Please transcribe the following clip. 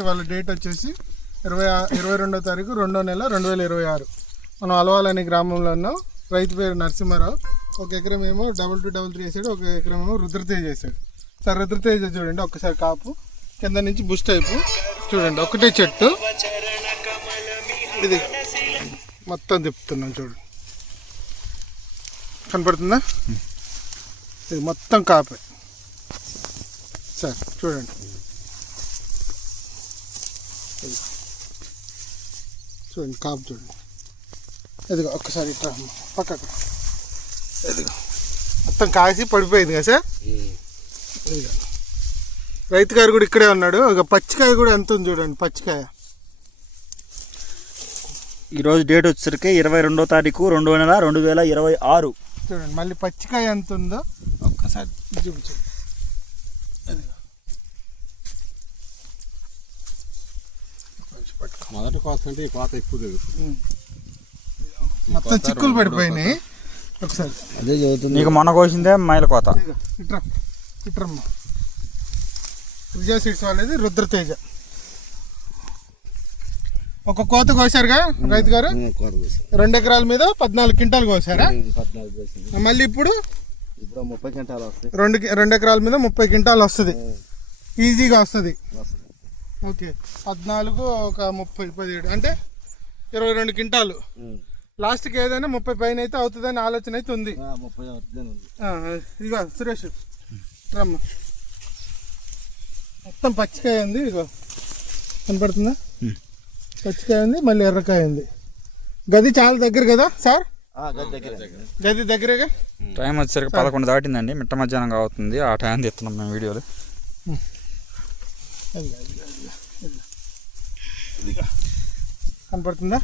ఇవాళ డేట్ వచ్చేసి 22వ తారీఖు 2వ నెల 2026. మనం అలవాల్ అనే గ్రామంలో ఉన్నాం. రైతు పేరు నరసింహారావు. ఒక ఎకరం ఏమో 2233 వేసాడు, ఒక ఎకరం ఏమో రుద్రతేజ వేసాడు. సార్ రుద్రతేజ చూడండి ఒక్కసారి కాపు కింద నుంచి బుష్ టైపు చూడండి, ఒకటే చెట్టు. ఇది మొత్తం తిప్పుతున్నాం చూడండి, కనపడుతుందా? ఇది మొత్తం కాపే సార్ చూడండి. చూడండి కాపు చూడండి. ఇదిగో ఒక్కసారి ఇట్లా పక్కకు, ఇదిగో మొత్తం కాసి పడిపోయింది కదా సార్. ఇదిగో రైతు గారు కూడా ఇక్కడే ఉన్నాడు. ఒక పచ్చికాయ కూడా ఎంత ఉంది చూడండి, పచ్చికాయ. ఈరోజు డేట్ వచ్చేసరికి 22వ తారీఖు 2వ నెల 2026. చూడండి మళ్ళీ పచ్చికాయ ఎంత ఉందో ఒక్కసారి చూపించండి. మొదటి కోత అంటే ఈ కోత ఎక్కువ జరుగుతుంది. మొత్తం చిక్కులు పడిపోయినాయి. ఒకసారి అదే చదువుతుంది. నీకు మొన్న కోసిందే మైల కోత. ఇట్రమ్మ విజయ సీడ్స్ వాళ్ళది రుద్రతేజ. ఒక కోత కోసారుగా రైతు గారు, 2 ఎకరాల మీద 14 క్వింటాలు కోసారా? మళ్ళీ ఇప్పుడు 30 క్వింటాలు వస్తాయి. 2 ఎకరాల మీద 30 క్వింటాలు వస్తుంది, ఈజీగా వస్తుంది. ఓకే 14 ఒక 30 17 అంటే 22 క్వింటాలు. లాస్ట్కి ఏదైనా 30 పైన అయితే అవుతుందని ఆలోచన అయితే ఉంది. ఇదిగో సురేష్ రమ్మ, మొత్తం పచ్చికాయ ఉంది. ఇదిగో కనపడుతుందా? పచ్చికాయ ఉంది, మళ్ళీ ఎర్రకాయ ఉంది. గది చాలా దగ్గర కదా సార్? గది దగ్గరగా. టైం వచ్చేసరికి 11 దాటిందండి, మిట్ట మధ్యాహ్నం అవుతుంది. ఆ టైం తీస్తున్నాం మేము వీడియోలో. కనపడుతుందా?